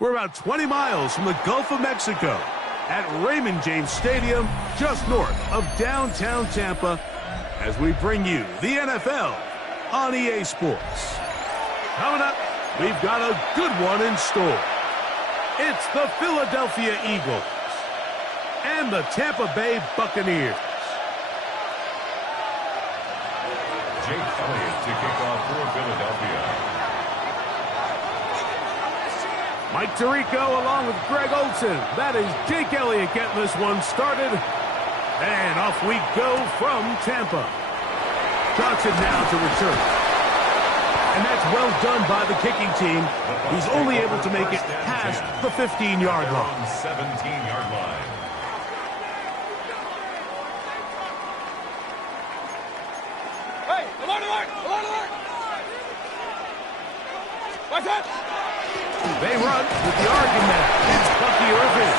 We're about 20 miles from the Gulf of Mexico at Raymond James Stadium, just north of downtown Tampa, as we bring you the NFL on EA Sports. Coming up, we've got a good one in store. It's the Philadelphia Eagles and the Tampa Bay Buccaneers. Jake Elliott to kick off for Philadelphia. Mike Tirico along with Greg Olsen. That is Jake Elliott getting this one started. And off we go from Tampa. Johnson now to return. And that's well done by the kicking team. He's only able to make it past the 15-yard line. 17-yard line. Hey, alert, alert, alert, alert! What's that? They run with the argument. It's Bucky Irving.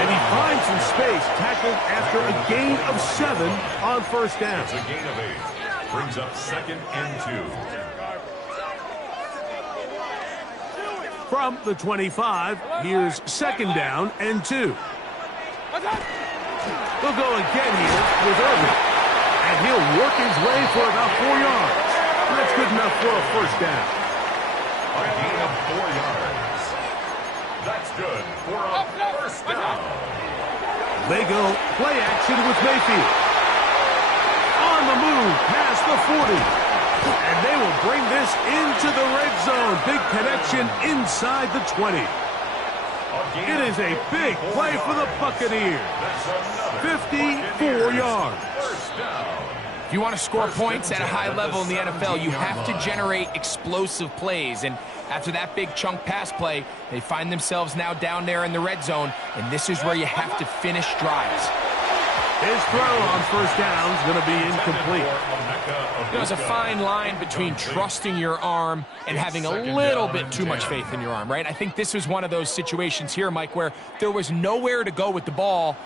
And he finds some space, tackled after a gain of 7 on first down. It's a gain of 8. Brings up 2nd and 2. From the 25, here's 2nd down and 2. They'll go again here with Irving. And he'll work his way for about 4 yards. That's good enough for a first down. A gain of 4 yards. That's good for a first down. They go play action with Mayfield. On the move past the 40. And they will bring this into the red zone. Big connection inside the 20. It is a big play for the Buccaneers. 54 yards. First down. If you want to score points at a high level in the NFL, you have to generate explosive plays. And after that big chunk pass play, they find themselves now down there in the red zone, and this is where you have to finish drives. His throw on first down is going to be incomplete. There's a fine line between trusting your arm and having a little bit too much faith in your arm, right? I think this was one of those situations here, Mike, where there was nowhere to go with the ball.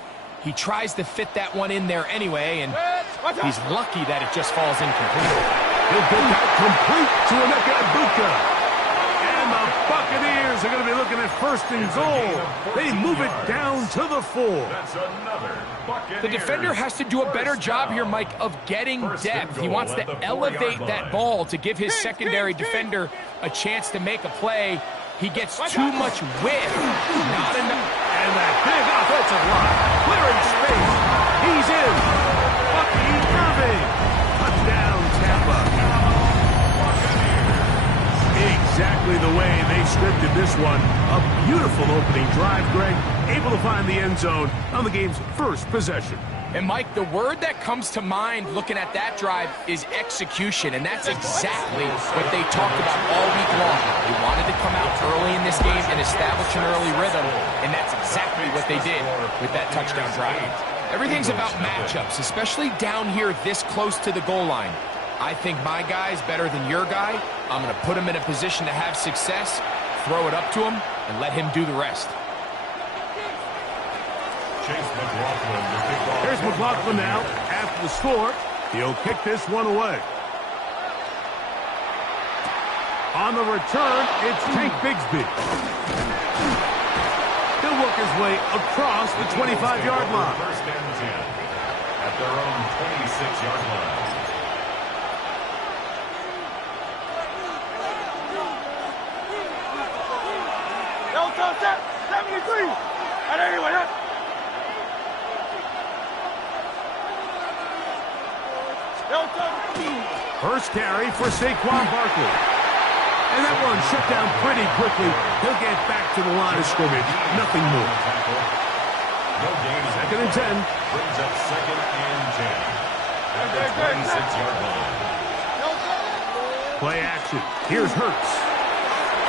He tries to fit that one in there anyway, and he's lucky that it just falls incomplete. He'll get that complete to Emeka Egbuka. And the Buccaneers are going to be looking at 1st and goal. They move it down to the 4. That's another Buccaneers. The defender has to do a better job here, Mike, of getting depth. He wants to elevate that ball to give his secondary defender a chance to make a play. He gets too much width, not enough. And that big offensive line, clearing space. He's in. Bucky Irving. Touchdown, Tampa. Exactly the way they scripted this one. A beautiful opening drive, Greg. Able to find the end zone on the game's first possession. And, Mike, the word that comes to mind looking at that drive is execution, and that's exactly what they talked about all week long. They wanted to come out early in this game and establish an early rhythm, and that's exactly what they did with that touchdown drive. Everything's about matchups, especially down here this close to the goal line. I think my guy's better than your guy. I'm going to put him in a position to have success, throw it up to him, and let him do the rest. Here's McLaughlin now. After the score, he'll kick this one away. On the return, it's Tank Bigsby. He'll work his way across the 25-yard line. First and 10 at their own 26-yard line. Yo, 73. And anyway, First carry for Saquon Barkley. And that one shut down pretty quickly. He'll get back to the line of scrimmage. Nothing more. No gain. 2nd and 10. Brings up 2nd and 10 at the 26-yard line. Play action. Here's Hurts.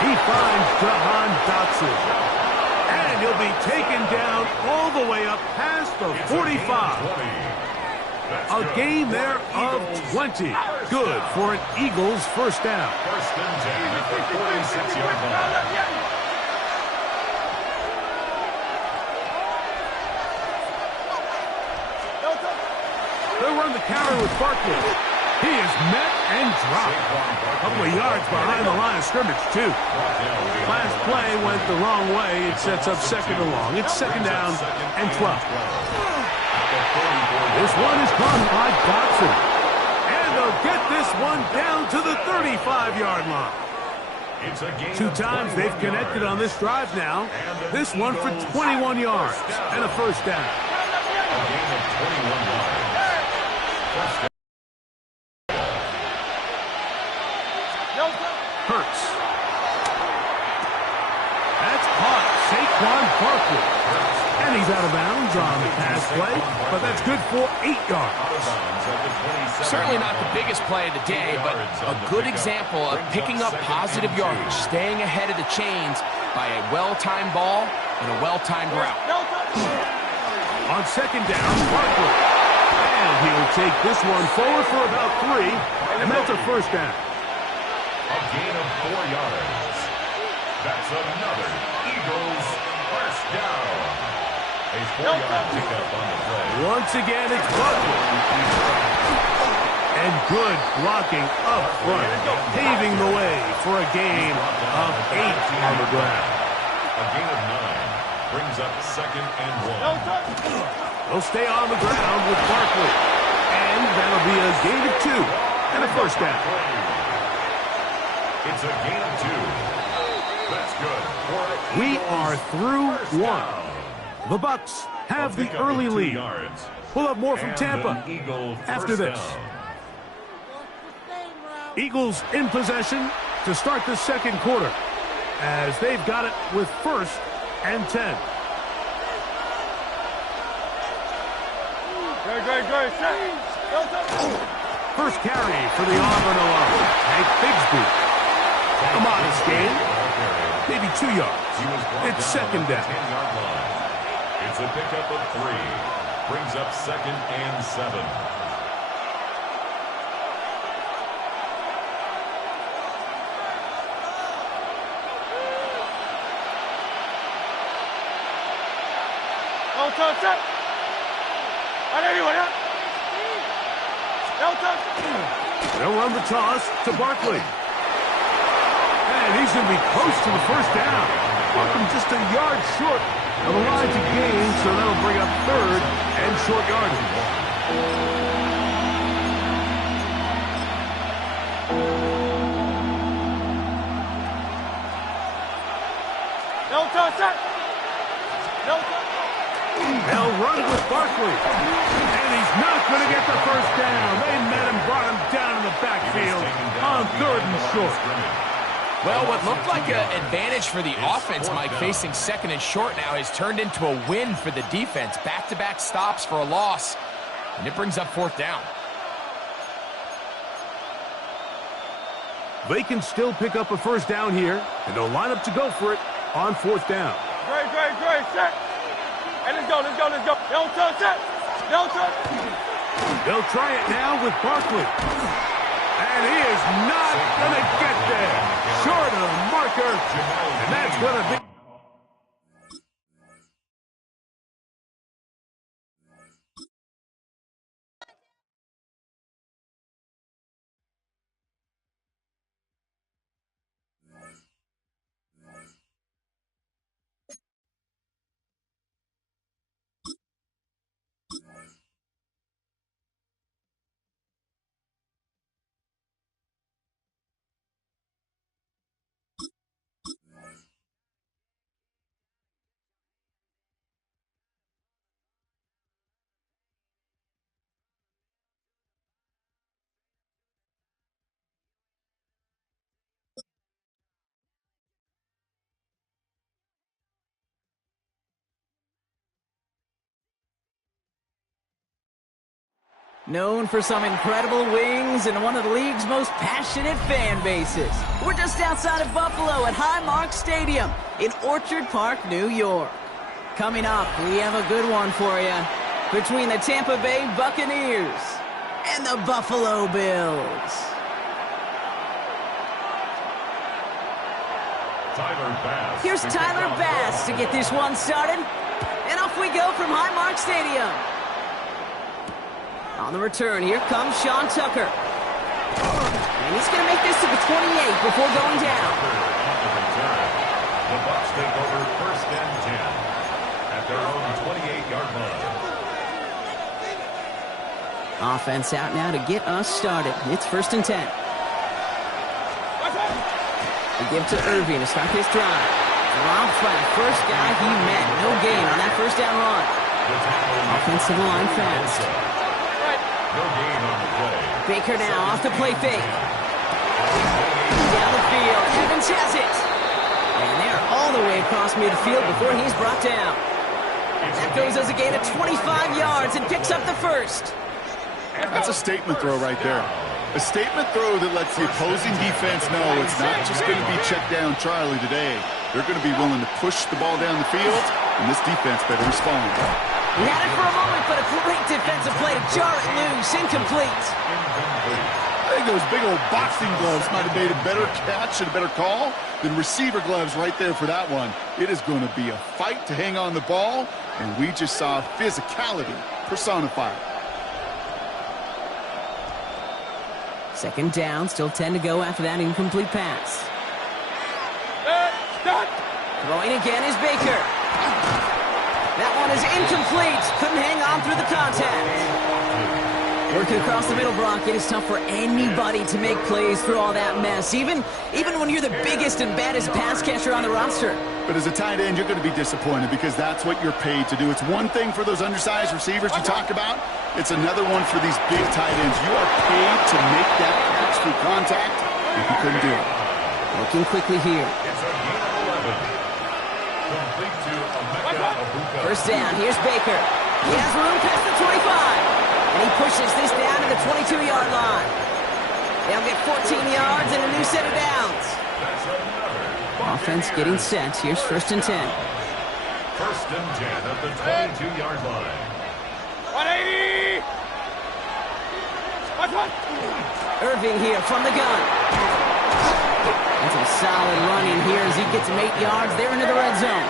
He finds Jahan Dotson. And he'll be taken down all the way up past the 45. A gain there of 20. Good for an Eagles first down. First and 10 at the 46-yard line. They'll run the counter with Barkley. He is met and dropped. A couple of yards behind the line of scrimmage, too. Last play went the wrong way. It sets up second and long. It's second down and 12. This one is caught by Dotson. And they'll get this one down to the 35-yard line. 2 times they've connected on this drive now. This one for 21 yards and a first down. A gain of 21 yards. Hurts. That's caught. Saquon Barkley. And he's out of bounds on the pass play, but that's good for 8 yards. Certainly not the biggest play of the day, but a good example of picking up positive yardage, staying ahead of the chains by a well-timed ball and a well-timed route. On second down, Barkley. And he'll take this one forward for about 3, and that's a first down. A gain of 4 yards. That's another Eagles first down. A 4-yard pickup on the play. Once again, it's Barkley. And good blocking up front, paving the way for a gain of 8 on the ground. A gain of 9 brings up second and 1. They'll stay on the ground with Barkley. And that'll be a gain of 2 and a first down. It's a gain of 2. That's good. We are through 1. The Bucks have the early lead. We'll have more from Tampa after this. Eagles in possession to start the second quarter as they've got it with first and 10. First carry for the Auburn alum, Hank Bigsby. A modest gain, maybe 2 yards. It's second down. It's a pickup of 3. Brings up second and 7. They'll run the toss to Barkley. And he's going to be close to the first down. Welcome just a yard short of the line to gain, so that'll bring up third and short yardage. They'll run it with Barkley. And he's not going to get the first down. They met him, brought him down in the backfield on third and short. Well, what looked like an advantage for the offense, Mike, facing second and short now, has turned into a win for the defense. Back-to-back stops for a loss, and it brings up fourth down. They can still pick up a first down here, and they'll line up to go for it on fourth down. Great, set. Hey, let's go. Don't touch it. They'll try it now with Barkley. And he is not going to get there. Short of the marker. And that's going to be... Known for some incredible wings and one of the league's most passionate fan bases. We're just outside of Buffalo at Highmark Stadium in Orchard Park, New York. Coming up, we have a good one for you between the Tampa Bay Buccaneers and the Buffalo Bills. Here's Tyler Bass to get this one started. And off we go from Highmark Stadium. On the return, here comes Sean Tucker. And he's going to make this to the 28 before going down. The Bucs take over 1st and 10 at their own 28-yard line. Offense out now to get us started. It's 1st and 10. We give to Irving to start this drive. Robbed by the first guy he met. No gain on that 1st down run. Offensive line fast. No gain on the play. Baker now off the play fake. Down the field. Evans has it. And they're all the way across midfield before he's brought down. That goes as a gain of 25 yards and picks up the 1st. That's a statement throw right there. A statement throw that lets the opposing defense know it's not just going to be check down Charlie today. They're going to be willing to push the ball down the field, and this defense better respond. He had it for a moment, but a great defensive play to jar it loose. Incomplete. I think those big old boxing gloves might have made a better catch and a better call than receiver gloves right there for that one. It is going to be a fight to hang on the ball, and we just saw physicality personified. 2nd down, still 10 to go after that incomplete pass. Throwing again is Baker. That one is incomplete. Couldn't hang on through the contact. Working across the middle, Brock, it is tough for anybody to make plays through all that mess, even when you're the biggest and baddest pass catcher on the roster. But as a tight end, you're going to be disappointed because that's what you're paid to do. It's one thing for those undersized receivers you talk about. It's another one for these big tight ends. You are paid to make that catch through contact, and you couldn't do it. Looking quickly here. It's a gain of 11. Complete to Emeka Egbuka. 1st down, here's Baker. He has room past the 25. And he pushes this down to the 22-yard line. They'll get 14 yards and a new set of downs. Offense getting set. Here's 1st and 10. 1st and 10 at the 22-yard line. 180! Irving here from the gun. And some solid running here as he gets him 8 yards there into the red zone.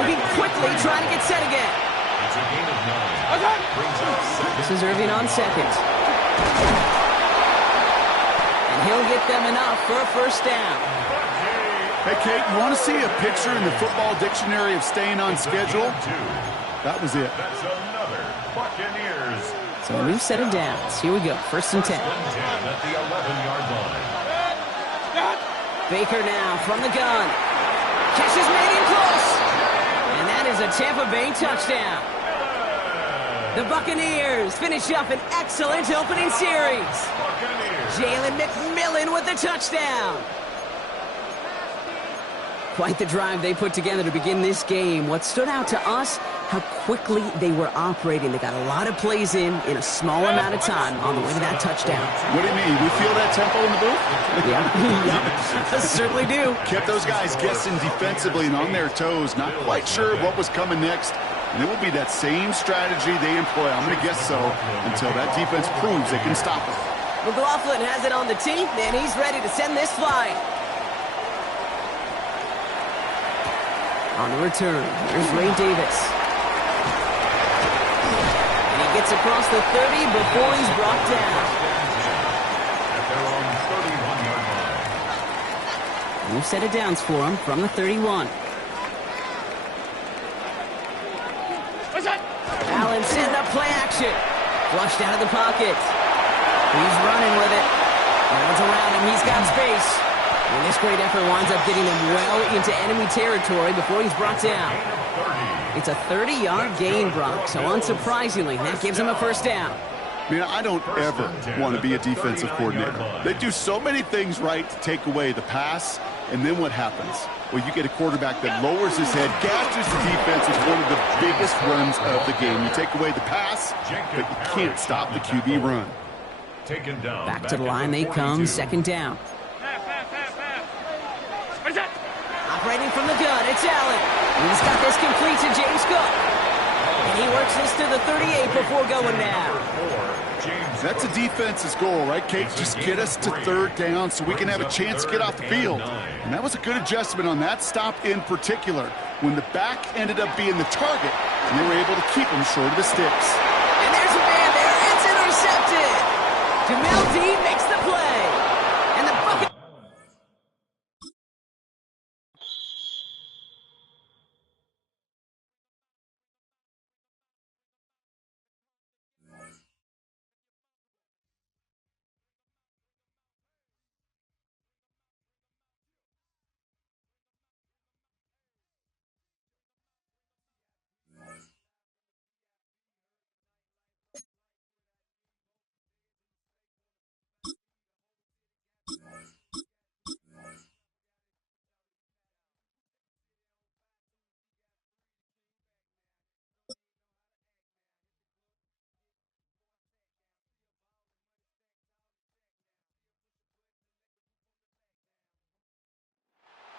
Moving quickly, trying to get set again. It's a gain of 9. This is Irving on 2nd. And he'll get them enough for a 1st down. Hey, Kate, you want to see a picture in the football dictionary of staying on schedule? That was it. That's another Buccaneers. So a new set of downs. Here we go. 1st and 10. 1st and 10 at the 11-yard line. Baker now from the gun. Catch is made in close. And that is a Tampa Bay touchdown. The Buccaneers finish up an excellent opening series. Jalen McMillan with the touchdown. Quite the drive they put together to begin this game. What stood out to us, how quickly they were operating. They got a lot of plays in a small amount of time on the way to that touchdown. What do you mean? We feel that tempo in the booth? Yeah, certainly do. Kept those guys guessing defensively and on their toes, not quite sure what was coming next. And it will be that same strategy they employ, I'm going to guess so, until that defense proves they can stop it. McLaughlin has it on the tee, and he's ready to send this flying. On the return, here's Ray Davis. And he gets across the 30 before he's brought down. At their own 31-yard line. New set of downs for him from the 31. Allen setting up play action. Flushed out of the pocket. He's running with it. Allen's around him. He's got space. And this great effort winds up getting him well into enemy territory before he's brought down. It's a 30-yard gain, Brock. So unsurprisingly, that gives him a 1st down. Man, I don't ever want to be a defensive coordinator. They do so many things right to take away the pass, And then what happens? Well, you get a quarterback that lowers his head, gashes the defense with one of the biggest runs of the game. You take away the pass, but you can't stop the QB run. Taken down. Back to the line they come, second down. Operating from the gun, it's Allen. He's got this complete to James Cook. And he works this to the 38 before going down. That's a defense's goal, right, Kate? Just get us to third down so we can have a chance to get off the field. And that was a good adjustment on that stop in particular, when the back ended up being the target, and they were able to keep him short of the sticks. And there's a man there. It's intercepted. Jamel Dean makes the play. And the bucket.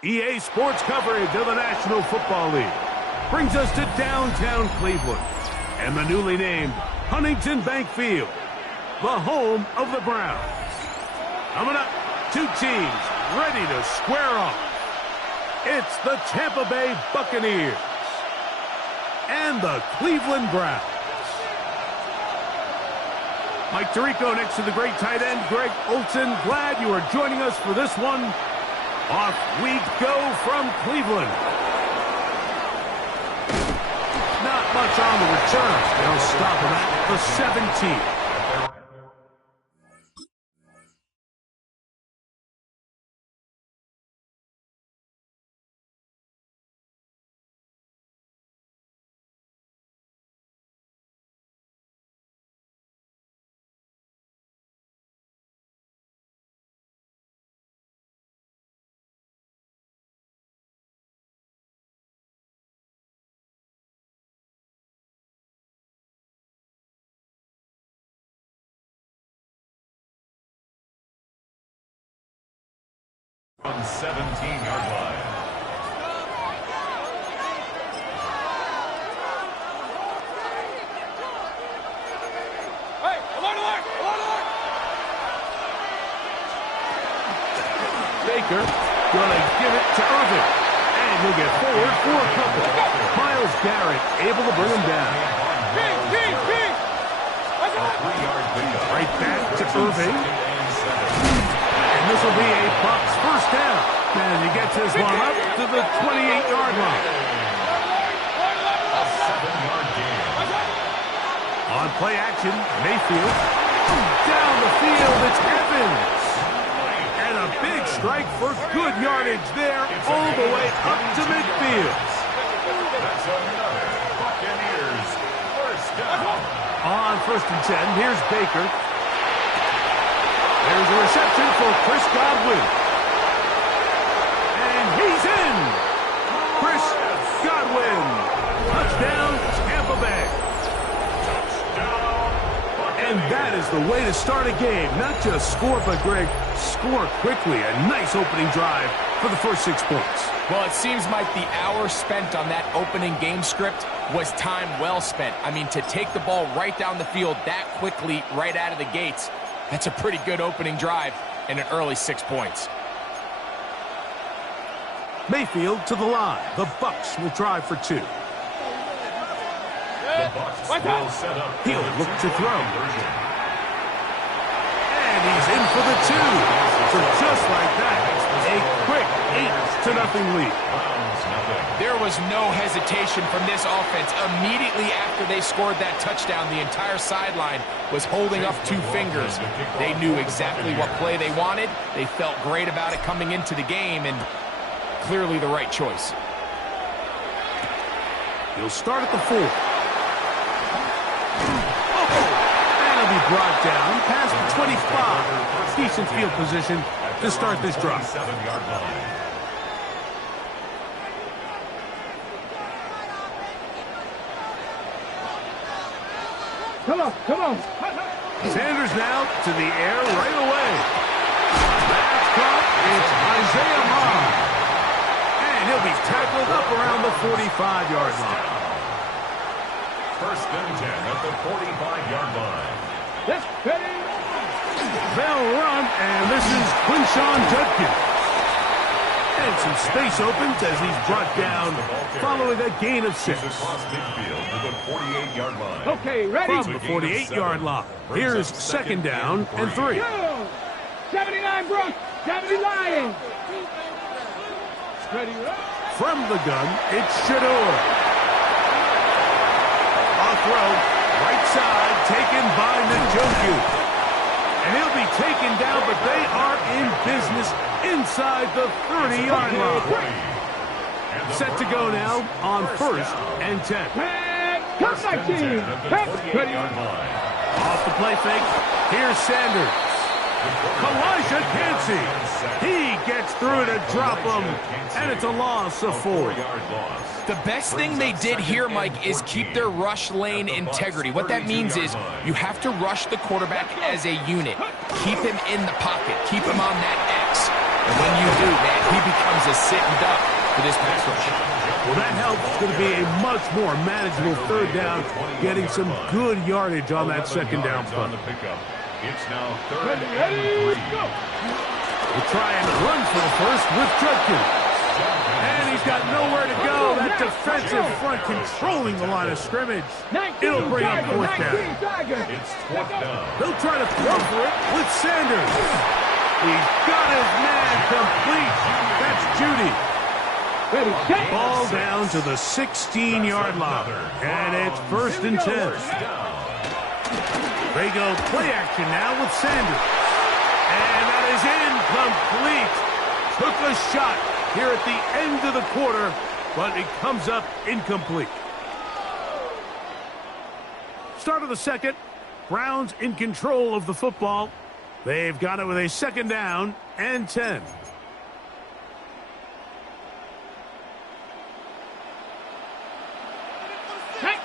EA Sports coverage of the National Football League brings us to downtown Cleveland and the newly named Huntington Bank Field, the home of the Browns. Coming up, two teams ready to square off. It's the Tampa Bay Buccaneers and the Cleveland Browns. Mike Tirico next to the great tight end, Greg Olsen. Glad you are joining us for this one. Off we go from Cleveland. Not much on the return. They'll stop him at the 17. On 17-yard line. Hey, alert, alert, alert, alert! Baker gonna give it to Irvin. And he'll get forward for a couple. Myles Garrett able to bring him down. Ping! Right back to Irvin. And this will be a Bucs first down. And he gets his one up to the 28-yard line. A 7-yard gain. On play action, Mayfield. Down the field, it's Evans. And a big strike for good yardage there, all the way up to midfield. That's another Buccaneers first down. On 1st and 10, here's Baker. There's a reception for Chris Godwin. And he's in. Chris Godwin. Touchdown, Tampa Bay. And that is the way to start a game. Not just score, but, Greg, score quickly. A nice opening drive for the first 6 points. Well, it seems like the hour spent on that opening game script was time well spent. I mean, to take the ball right down the field that quickly, right out of the gates, that's a pretty good opening drive and an early 6 points. Mayfield to the line. The Bucs will try for 2. The Bucs will set up. He'll look to throw. And he's in for the 2. So just like that, a quick 8-0 lead. There was no hesitation from this offense. Immediately after they scored that touchdown, the entire sideline was holding up 2 fingers. They knew exactly what play they wanted. They felt great about it coming into the game, and clearly the right choice. He'll start at the 4. And he'll be brought down past the 25. Decent field position to start this drive. Come on, come on. Sanders now to the air right away. That's caught. It's Isaiah Moss. And he'll be tackled up around the 45-yard line. First and 10 at the 45-yard line. Let's ready. They'll run, and this is Quinshon Judkins. And some space opens as he's brought down following a gain of 6. Across midfield to the 48-yard line. Okay, ready. From the 48-yard line, here's second down and 3. Go. 79 Brook, 70 Lions. Ready, From the gun, it's Shador. Off road, right side, taken by Njoku. And he'll be taken down, but they are in business inside the 30-yard line. Set to go now on first and 10. Come back, team. Ready. Off the play fake, here's Sanders. Kalijah Kancey. He gets through to drop him, and it's a loss of 4. The best thing they did here, Mike, is keep their rush lane integrity. What that means is you have to rush the quarterback as a unit. Keep him in the pocket. Keep him on that X. And when you do, man, he becomes a sitting duck for this pass rush. Well, that helps. It's going to be a much more manageable third down, getting some good yardage on that second down play. It's now third and 3. We'll try and run for the first with Judkins. And he's got nowhere to go. That defensive front controlling the line of scrimmage. It'll bring up fourth down. It's fourth down. They'll try to throw for it with Sanders. He's got his man complete. That's Judy. Ball down to the 16-yard line. And it's first and 10. They go play action now with Sanders. And that is incomplete. Took a shot here at the end of the quarter, but it comes up incomplete. Start of the second. Browns in control of the football. They've got it with a second down and 10. Hey,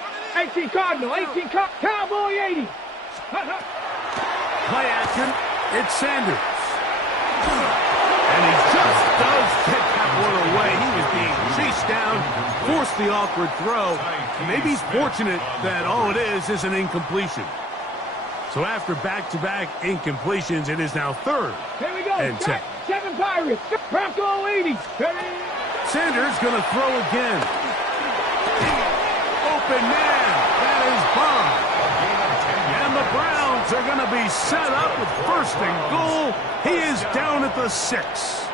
18 Cardinal, 18 Cowboy 80. Play action. It's Sanders. And he just does get that one away. He was being chased down, forced the awkward throw. Maybe he's fortunate that all it is an incompletion. So after back-to-back incompletions, it is now third. Here we go. And 10. 7 Pirates. Bronco 80. Sanders going to throw again. Open man. That is Bond. And the Browns are going to be set up with first and goal. He is down at the 6.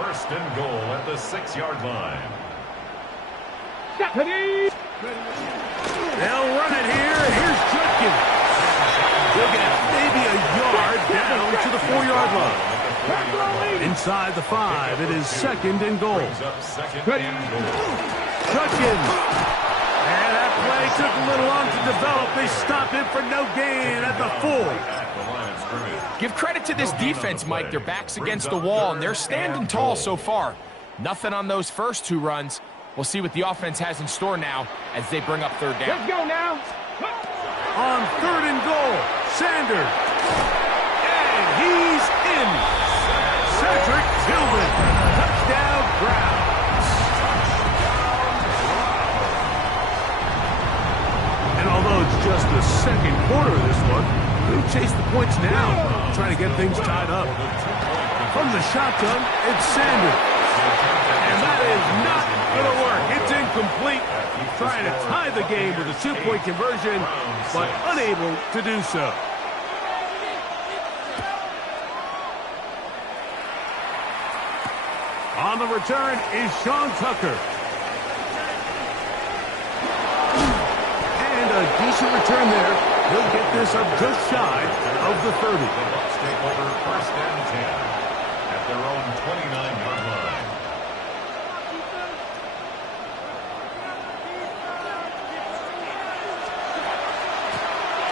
First and goal at the 6-yard line. They'll run it here. Here's Judkins. He'll get maybe a yard down to the 4-yard line. Inside the 5, it is second and goal. Judkins. And that play took a little long to develop. They stopped him for no gain at the 4. Give credit to this defense, Mike. Their back's against the wall, and they're standing tall so far. Nothing on those first 2 runs. We'll see what the offense has in store now as they bring up third down. Let's go now. On third and goal, Sanders. And he's in. Cedric Tillman. Touchdown, Browns. And although it's just the second quarter of this one, they'll chase the points now, trying to get things tied up. From the shotgun, it's Sanders. And that is not going to work. It's incomplete. Trying to tie the game with a 2-point conversion, but unable to do so. On the return is Sean Tucker. And a decent return there. He'll get this up just shy of the 30. The Bucs take over first and 10 at their own 29-yard line.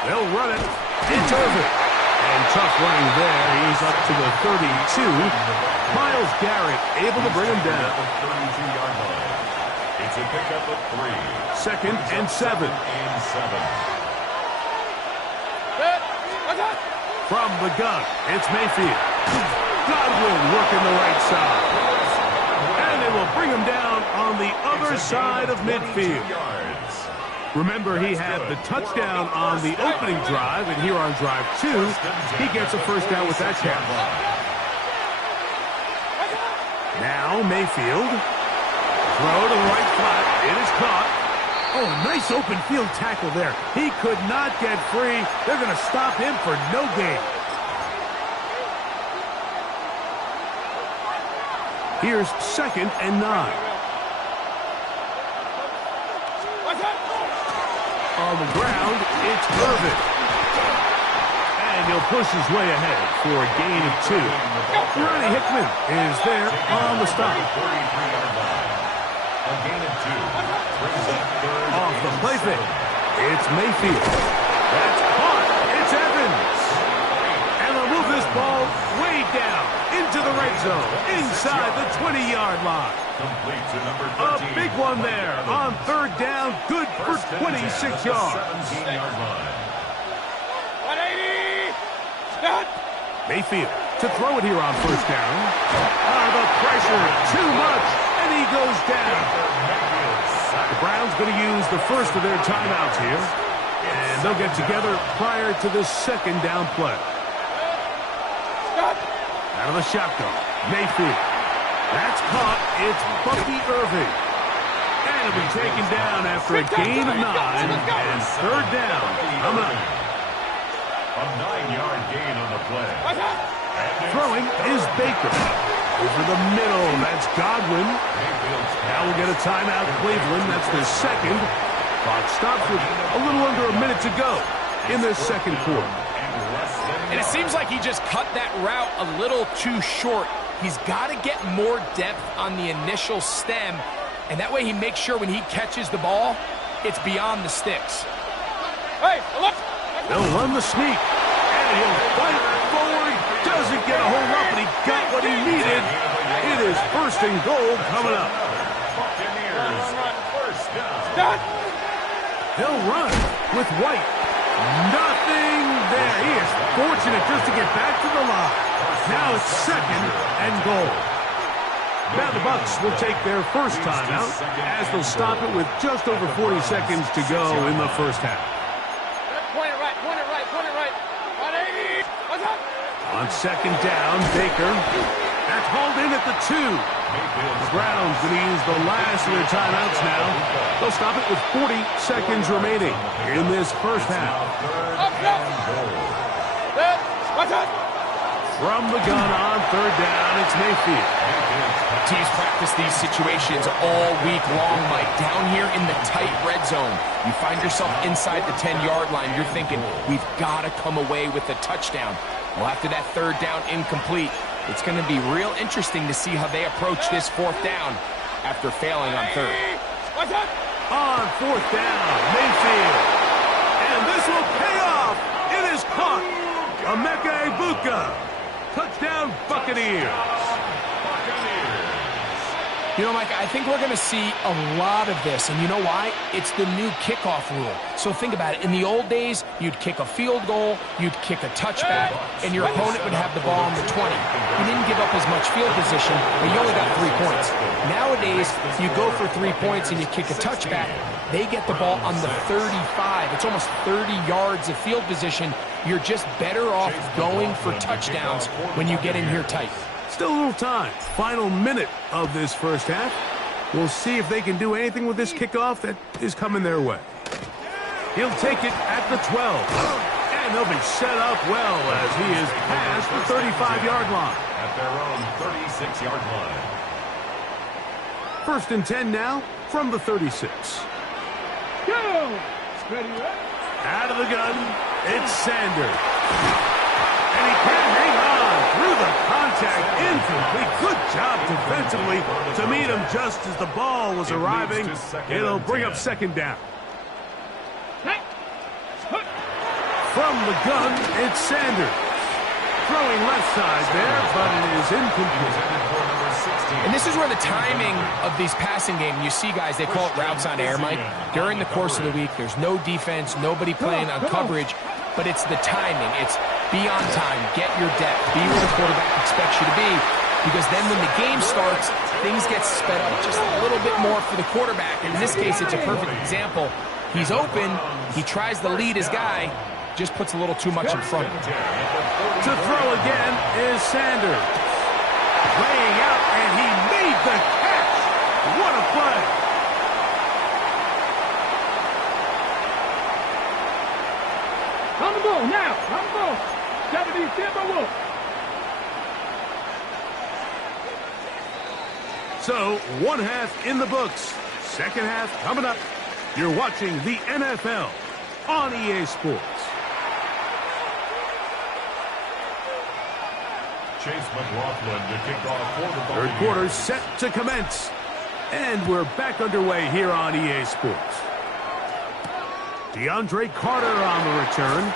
They'll run it. It's over. And tough running there. He's up to the 32. Myles Garrett able to bring him down. 32-yard line. It's a pickup of 3. Second and 7. From the gun, it's Mayfield. Godwin working the right side. And they will bring him down on the other side of midfield. Remember, he had the touchdown on the opening drive, and here on drive 2, he gets a first down with that catch. Now Mayfield. Throw to the right flat. It is caught. Oh, nice open field tackle there. He could not get free. They're going to stop him for no gain. Here's 2nd and 9. On the ground, it's Irvin. And he'll push his way ahead for a gain of 2. Ronnie Hickman is there on the stop. A gain of 2. Brings up 3rd. Off the play fake. It's Mayfield. That's caught. It's Evans. And they'll move this ball way down into the red zone, inside the 20-yard line. Complete to number 13. A big one there on 3rd down, good for 26 yards. 17-yard line. 180. Stop. Mayfield to throw it here on 1st down. The pressure, too much, and he goes down. The Browns going to use the first of their timeouts here, and they'll get together prior to the 2nd down play. Stop. Out of the shotgun, Mayfield. That's caught. It's Bucky Irving. And it'll be taken down after a gain of 9, and 3rd down. Coming up. A 9-yard gain on the play. Throwing is Baker. Over the middle, that's Godwin. Now we'll get a timeout, Cleveland. That's their 2nd. Clock stops with a little under a minute to go in this 2nd quarter. And it seems like he just cut that route a little too short. He's got to get more depth on the initial stem, and that way he makes sure when he catches the ball, it's beyond the sticks. Hey, look. They'll run the sneak, and he'll fight forward. Doesn't get a hold up, and he got what he needed. It is 1st and goal coming up. Buccaneers, first down. Stop. He'll run with White. Nothing there. He is fortunate just to get back to the line. Now it's 2nd and goal. Now the Bucs will take their first timeout as they'll stop it with just over 40 seconds to go in the first half. Point it right, point it right, point it right. 180. What's up? On 2nd down, Baker. That's hauled in at the 2. The Browns going to use the last of their timeouts now. They'll stop it with 40 seconds remaining in this first half. Up, up. What's up? From the gun on 3rd down, it's Mayfield. Teams practice these situations all week long, Mike. Down here in the tight red zone, you find yourself inside the 10-yard line. You're thinking, we've got to come away with a touchdown. Well, after that 3rd down incomplete, it's going to be real interesting to see how they approach this 4th down after failing on 3rd. What's up? On 4th down, Mayfield. And this will pay off. It is caught. Emeka Egbuka. Touchdown, Buccaneers. You know, Mike, I think we're going to see a lot of this, and you know why? It's the new kickoff rule. So think about it. In the old days, you'd kick a field goal, you'd kick a touchback, and your opponent would have the ball on the 20. You didn't give up as much field position, but you only got 3 points. Nowadays, you go for 3 points and you kick a touchback. They get the ball on the 35. It's almost 30 yards of field position. You're just better off going for touchdowns when you get in here tight. Still a little time. Final minute of this first half. We'll see if they can do anything with this kickoff that is coming their way. He'll take it at the 12. And they'll be set up well as he is past the 35-yard line. At their own 36-yard line. 1st and 10 now from the 36. Go. Ready, Out of the gun, it's Sanders. And he can't hang on through the contact, incomplete. Good job defensively to meet him just as the ball was arriving. It'll bring up 2nd down. From the gun, it's Sanders. Throwing left side there, but it is incomplete. And this is where the timing of these passing game, you see guys, they call it routes on air, Mike. During the course of the week, there's no defense, nobody playing on coverage. but it's the timing. It's be on time, get your depth, be where the quarterback expects you to be, because then when the game starts, things get sped up just a little bit more for the quarterback. And in this case, it's a perfect example. He's open, he tries to lead his guy, just puts a little too much in front of him. To throw again is Sanders. Laying out, and he made the catch. What a play. On the ball now. On the ball. 70 Timberwolves. So, one half in the books. Second half coming up. You're watching the NFL on EA Sports. Chase McLaughlin to kick off for the Third quarter set to commence. And we're back underway here on EA Sports. DeAndre Carter on the return.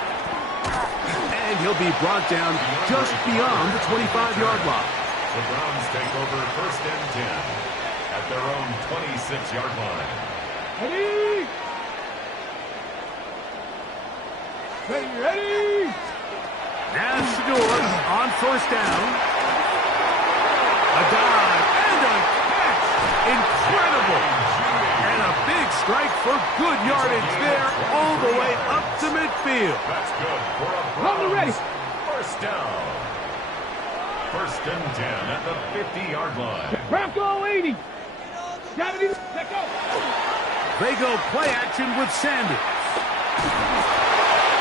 And he'll be brought down just beyond the 25-yard line. The Browns take over 1st and 10 at their own 26-yard line. Ready? Ready, ready? Now Shador on 1st down. A dive and a catch. Incredible. And a big strike for good yardage there all the way up to midfield. That's good for a Hold it ready. Browns 1st down. 1st and 10 at the 50-yard line. Bronco 80. 70. Let go. They go play action with Sanders.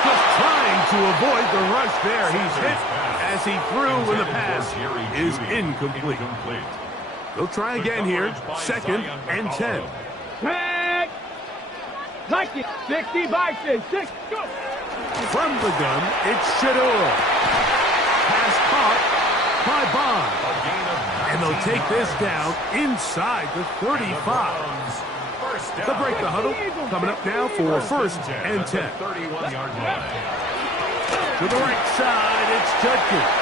Just trying to avoid the rush there. He's hit as he threw when the pass is incomplete. They'll try again here. 2nd and 10. Back. Like it. 60 Bison. 6. Go. From the gun, it's Shador. Pass caught by Bond. And they'll take this down inside the 35. They'll break the huddle. Coming up now for 1st and 10. 31-yard line. To the right side, it's Judkins.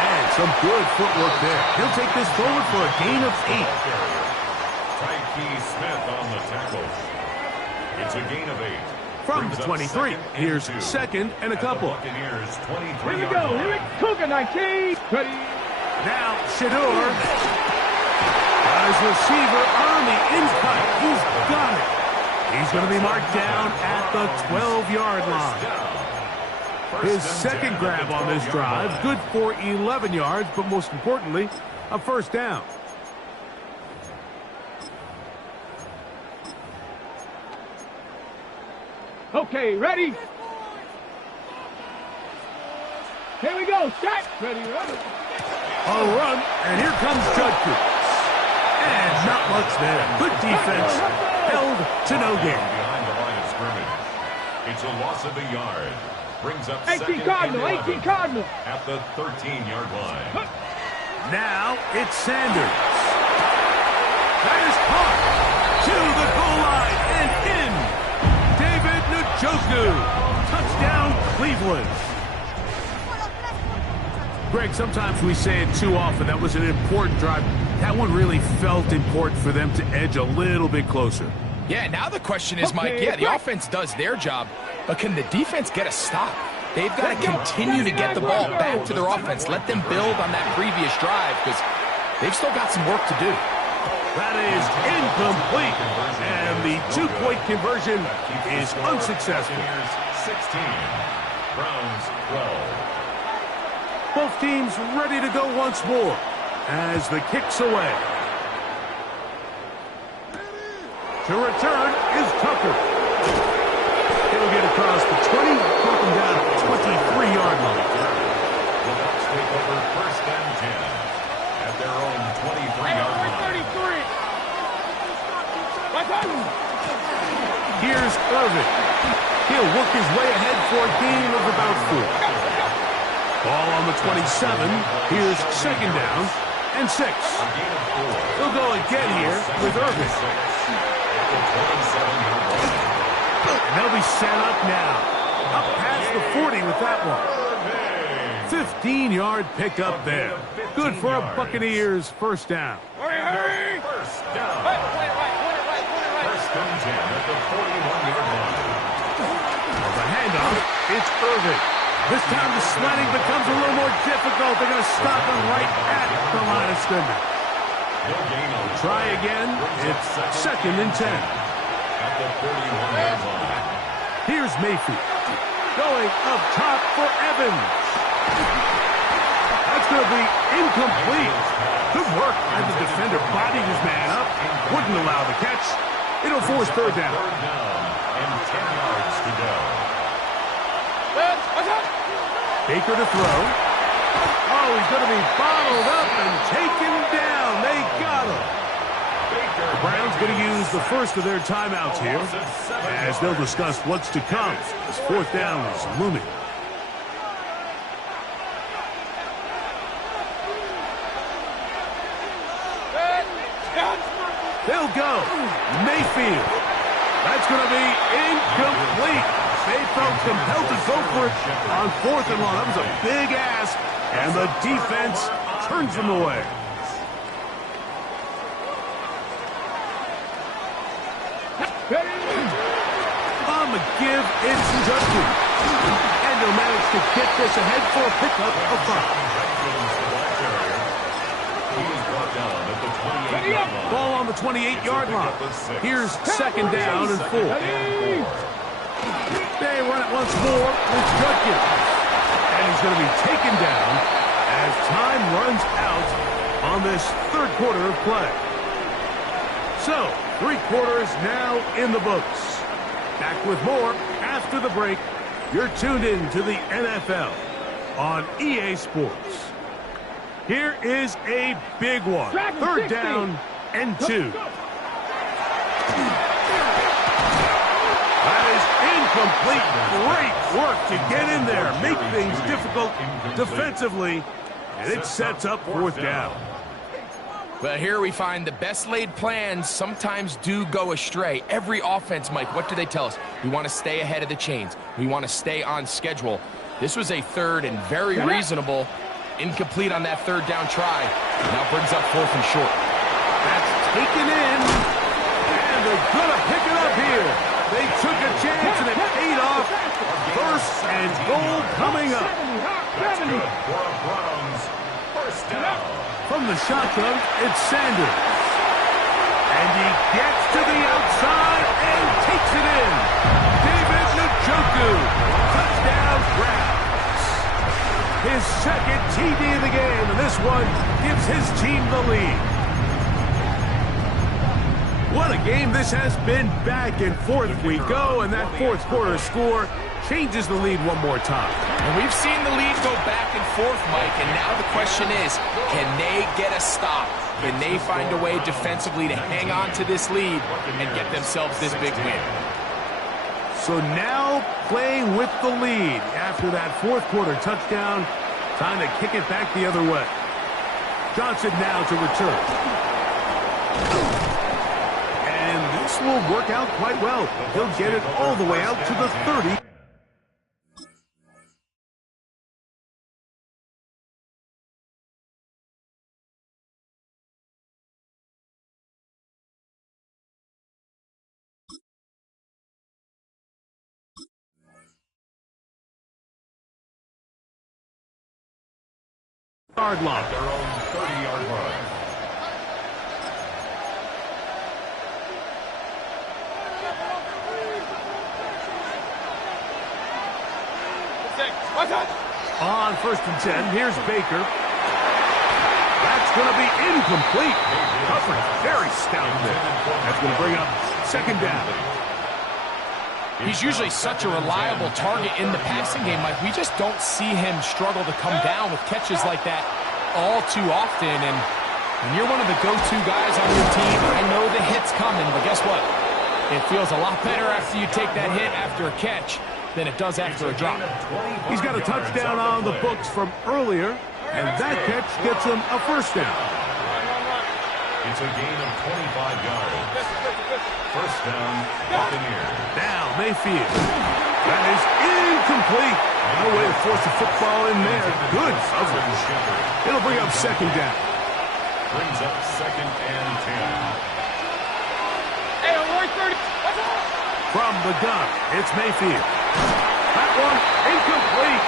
And some good footwork there. He'll take this forward for a gain of 8. Tyke Smith on the tackle. It's a gain of 8. From the 23, here's 2nd and a couple. Buccaneers 23. Here we go. Here we go. Cougar 19. Ready. Now Shador. Got his receiver on the in-cut. He's got it. He's going to be marked down at the 12-yard line. His second grab on this drive, good for 11 yards, but most importantly, a 1st down. Okay, ready? Here we go. Shot. Ready, ready. A run, and here comes Judkins. And not much there. Good defense. Held to no gain. Behind the line of scrimmage. It's a loss of a yard. Brings up 18 Cardinal. 18 Cardinal. At the 13-yard line. Now it's Sanders. That is caught to the goal line and in. David Njoku. Touchdown, Cleveland. Greg, sometimes we say it too often. That was an important drive. That one really felt important for them to edge a little bit closer. Yeah, now the question is, Mike, yeah, the offense does their job, but can the defense get a stop? They've got to continue to get the ball back to their offense. Let them build on that previous drive because they've still got some work to do. That is incomplete. And the 2-point conversion is unsuccessful. 16. Browns 12. Both teams ready to go once more as the kick's away. To return is Tucker. He'll get across the 20, knock him down at the 23-yard line. The Bucs take over 1st and 10 at their own 23-yard line. 33. Here's Irvin. He'll work his way ahead for a gain of about 4. Ball on the 27. Here's 2nd down and 6. He'll go again here with Irvin. And they'll be set up now. Up past the 40 with that one. 15-yard pickup there. Good for a Buccaneers 1st down. Hurry! 1st down. 1st and 10 at the 41-yard line. The handoff It's Irving. This time the sledding becomes a little more difficult. They're going to stop him right at the line of scrimmage. Try again. It's 2nd and 10. At the 31-yard line. Here's Mayfield. Going up top for Evans. That's going to be incomplete. Good work. And the defender bodied his man up. Wouldn't allow the catch. It'll force 3rd down. 3rd down and 10 yards to go. Baker to throw. Oh, he's going to be bottled up and taken down. They got him. The Browns going to use the first of their timeouts here as they'll discuss what's to come as 4th down is looming. They'll go. Mayfield. That's going to be incomplete. They felt compelled to go for it on 4th and long. That was a big ask, and the defense turns them away. McGive is Justin. And they'll manage to get this ahead for a pickup of 5. Ball on the 28-yard line. Here's 2nd down and 4. They run it once more with Judkins. And he's going to be taken down as time runs out on this 3rd quarter of play. So, 3 quarters now in the books. Back with more after the break. You're tuned in to the NFL on EA Sports. Here is a big one. 3rd down and 2. That is incomplete. Great work to get in there, make things difficult defensively, and it sets up 4th down. But here we find the best laid plans sometimes do go astray. Every offense, Mike, what do they tell us? We want to stay ahead of the chains. We want to stay on schedule. This was a 3rd and very reasonable. Incomplete on that 3rd down try. Now brings up 4th and short. That's taken in. And they're going to pick it up here. They took a chance and it paid off. 1st and goal coming up. That's good for a Browns 1st down. From the shotgun, it's Sanders. And he gets to the outside and takes it in. David Njoku. Touchdown Browns. His 2nd TD of the game, and this one gives his team the lead. What a game this has been. Back and forth we go, and that 4th quarter score changes the lead one more time. And we've seen the lead go back and forth, Mike, and now the question is, can they get a stop? Can they find a way defensively to hang on to this lead and get themselves this big win? So now playing with the lead after that 4th quarter touchdown, time to kick it back the other way. Johnson now to return. And this will work out quite well. He'll get it all the way out to the 30. Yard line. Their own 30-yard line. On 1st and 10, here's Baker. That's going to be incomplete. Coverage very stout there. That's going to bring up 2nd down. He's usually such a reliable target in the passing game, Mike. We just don't see him struggle to come down with catches like that all too often. And when you're one of the go-to guys on your team, I know the hit's coming, but guess what? It feels a lot better after you take that hit after a catch than it does after a drop. He's got a touchdown on the books from earlier, and that catch gets him a 1st down. It's a gain of 25 yards. 1st down, Buccaneers. Now Mayfield. That is incomplete. No way to force the football in there. Good coverage. It'll bring up 2nd down. Brings up 2nd and 10. Hey, I'm right 30. From the gun, it's Mayfield. That that one incomplete.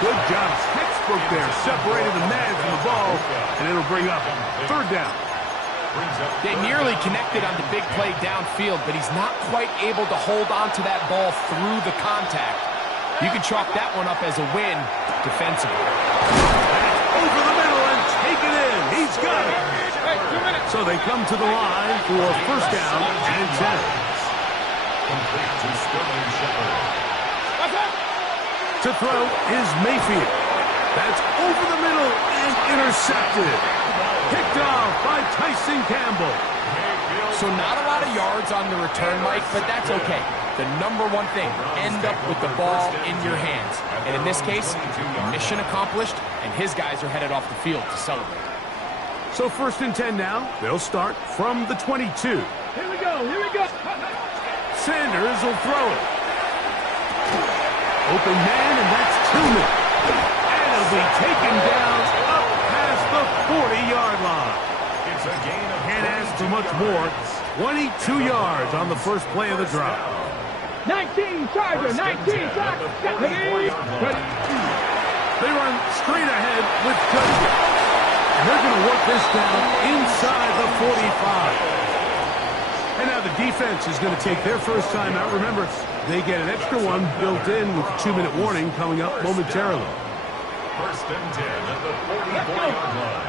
Good job. Textbook there, separating the man from the ball, and it'll bring up third down. They nearly connected on the big play downfield, but he's not quite able to hold on to that ball through the contact. You can chalk that one up as a win defensively. Over the middle and take it in. He's got it. Hey, 2 minutes. So they come to the line for first down and 10. Complete to Sterling Shepard. What's up? To throw is Mayfield. That's over the middle and intercepted. Picked off by Tyson Campbell. So not a lot of yards on the return, Mike, but that's okay. The number one thing, end up with the ball in your hands. And in this case, mission accomplished, and his guys are headed off the field to celebrate. So first and 10 now. They'll start from the 22. Here we go. Here we go. Sanders will throw it. Open man, and that's Tillman. And he'll be taken down up past the 40-yard line. It's a gain of Can't ask for much more. 22 yards on the first play of the drive. 19 Charger. 19 Charger. Ready? They run straight ahead with Judkins. And they're going to work this down inside the 45. And now the defense is going to take their first time out. Remember, they get an extra one built in with a 2-minute warning coming up momentarily. First and 10 at the 44-yard line.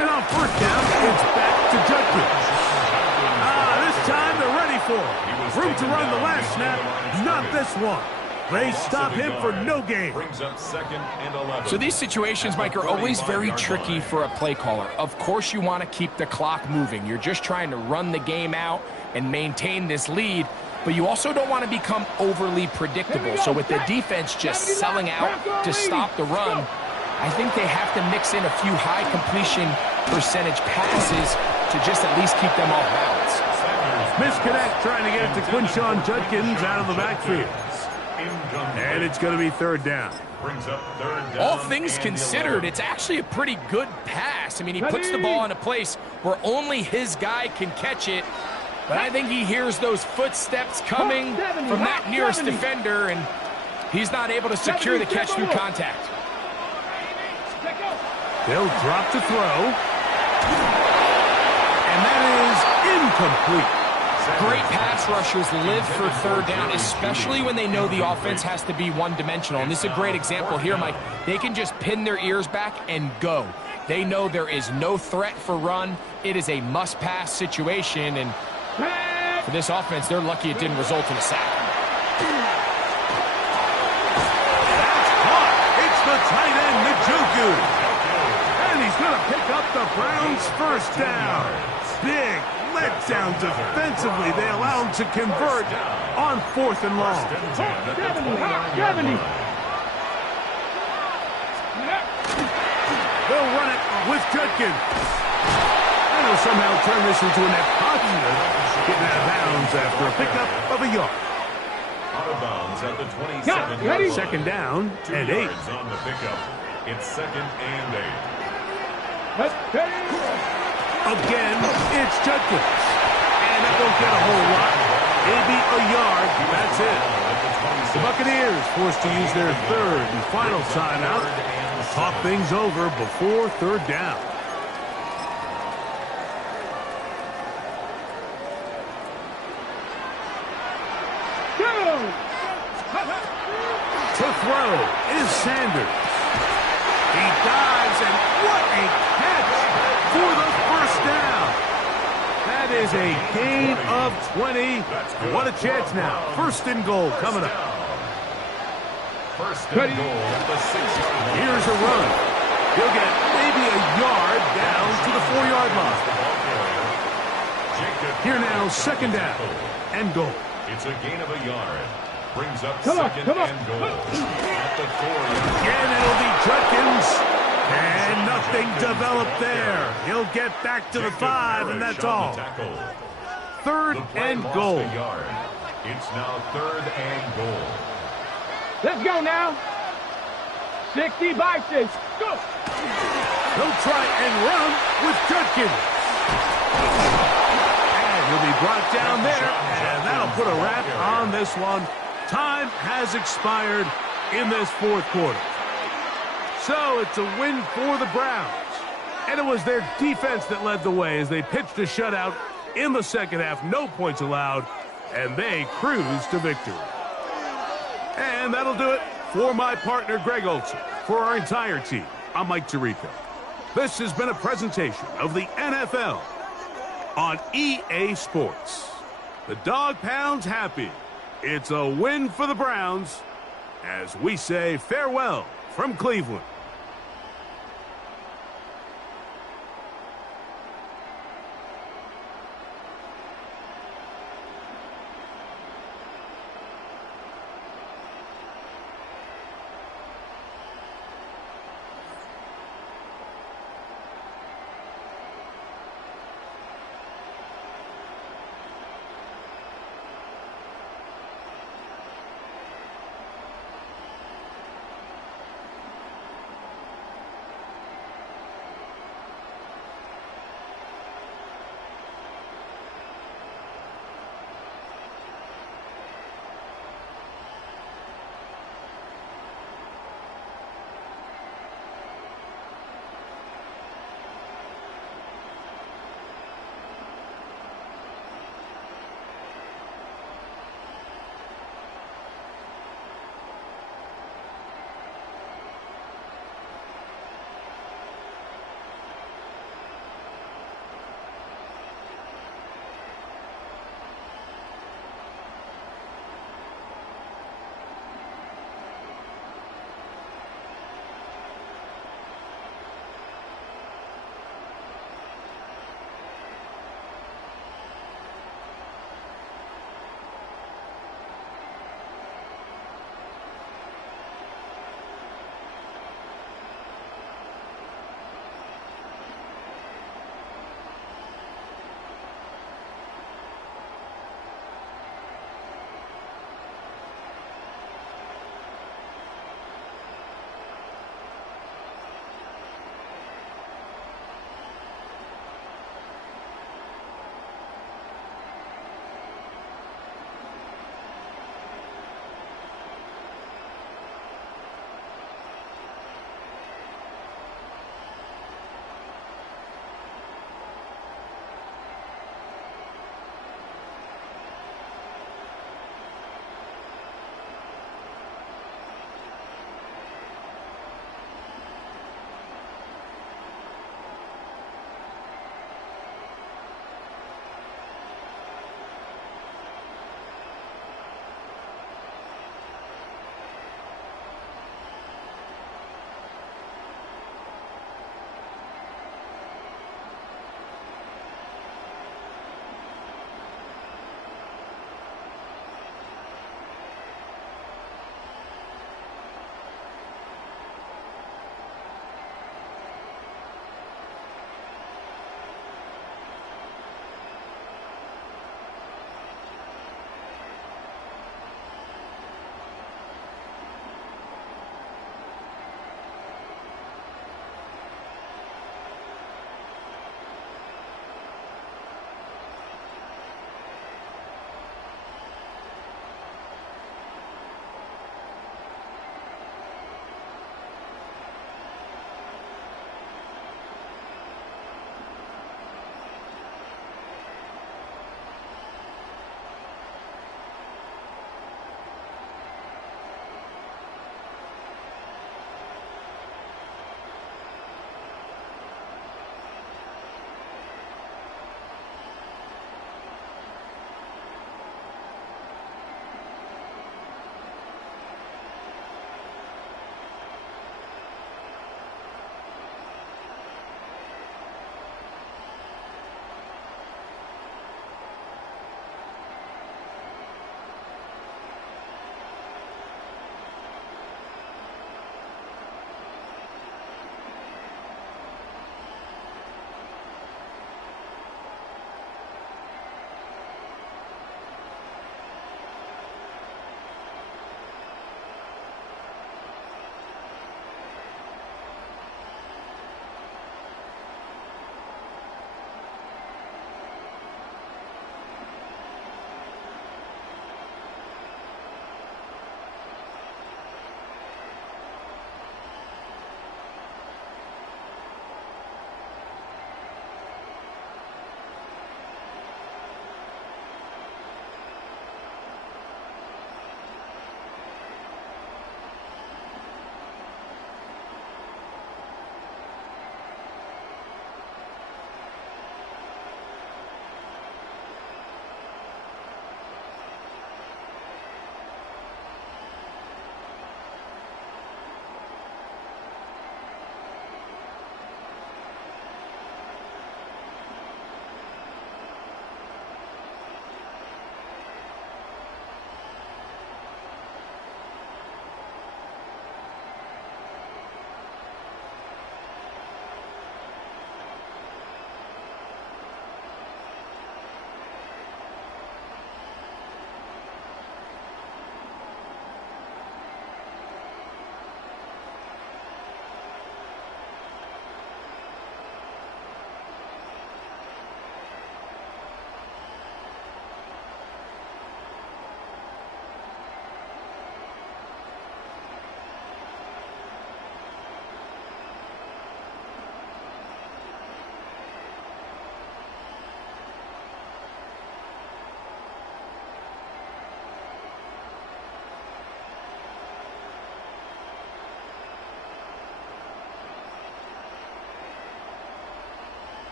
And on first down, it's back to Judkins. This time they're ready for it. Room to run the last snap, not this one. They stop him for no gain. Brings up second and 11. So these situations, Mike, are always very tricky for a play caller. Of course you want to keep the clock moving. You're just trying to run the game out and maintain this lead, but you also don't want to become overly predictable. So with the defense just selling out to stop the run, I think they have to mix in a few high completion percentage passes to just at least keep them off balance. Misconnect trying to get it to Quinshon Judkins out of the backfield. And it's going to be third down. Brings up third down. All things considered, it's actually a pretty good pass. I mean, he puts the ball in a place where only his guy can catch it. But I think he hears those footsteps coming from that nearest defender, and he's not able to secure the catch through contact. They'll drop to throw. And that is incomplete. Great pass rushers live for third down, especially when they know the offense has to be one-dimensional. And this is a great example here, Mike. They can just pin their ears back and go. They know there is no threat for run. It is a must-pass situation, and for this offense, they're lucky it didn't result in a sack. That's caught. It's the tight end, Njoku. And he's going to pick up the Browns' first down. Big letdown defensively. They allow him to convert on fourth and long. 70. They'll run it with Judkins. And they'll somehow turn this into a net positive, getting out of bounds after a pickup of a yard. Out of bounds at the 27-yard line. Second down 2 and 8. yards on the pickup. It's second and 8. Again, it's Judkins. And that won't get a whole lot. Maybe a yard. That's it. The Buccaneers forced to use their third and final timeout to talk things over before third down. To throw is Sanders. He dives, and what a catch for the first down. That is a gain of 20. What a chance now. First and goal coming up. First and goal at the 6-yard line. Here's a run. He'll get maybe a yard down to the 4-yard line. Here now, second down and goal. It's a gain of a yard. Brings up second and goal at the 4-yard line. Again, it'll be Judkins. And nothing developed there. He'll get back to the 5, and that's all. Third and goal. It's now third and goal. Let's go now. 60 by 6. Go. He'll try and run with Judkins. And he'll be brought down there, and that'll put a wrap on this one. Time has expired in this fourth quarter. So it's a win for the Browns. And it was their defense that led the way as they pitched a shutout in the second half. No points allowed, and they cruised to victory. And that'll do it for my partner, Greg Olson. For our entire team, I'm Mike Tirico. This has been a presentation of the NFL on EA Sports. The Dog Pound's happy. It's a win for the Browns as we say farewell from Cleveland.